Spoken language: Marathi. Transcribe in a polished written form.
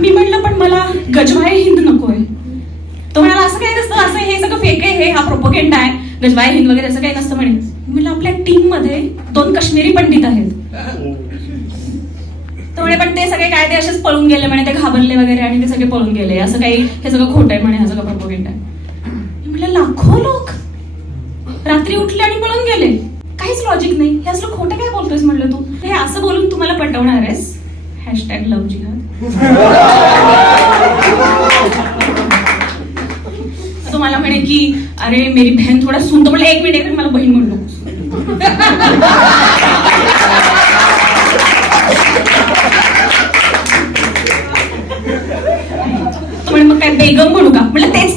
मी म्हटलं पण मला गजवाय हिंद नकोय. तो म्हणाला असं काही नसतं, असं हे सगळं फेक आहे, हे हा प्रोपोगेंडा आहे, गजवाय हिंद वगैरे असं काही नसतं म्हणे. म्हटलं आपल्या टीम मध्ये 2 काश्मीरी पंडित आहेत. तर म्हणे पण ते सगळे काय ते असेच पळून गेले म्हणे, ते घाबरले वगैरे आणि ते सगळे पळून गेले, असं काही हे सगळं खोटं आहे म्हणे, हा सगळं प्रोपोगेंडा आहे. म्हटलं लाखो लोक रात्री उठले आणि पळून गेले, काहीच लॉजिक नाही, हे असलं खोटं काय बोलतोयस म्हटलं तू. हे असं बोलून तुम्हाला पटवणार आहेस? #लव्ह जिहाद. तो मला म्हणे की अरे मेरी बहन थोडा सुन. तो म्हटलं 1 मिनिट मला बहीण म्हणू नकोस. तो म्हणे मग काय बेगम म्हणू का? म्हटलं तेच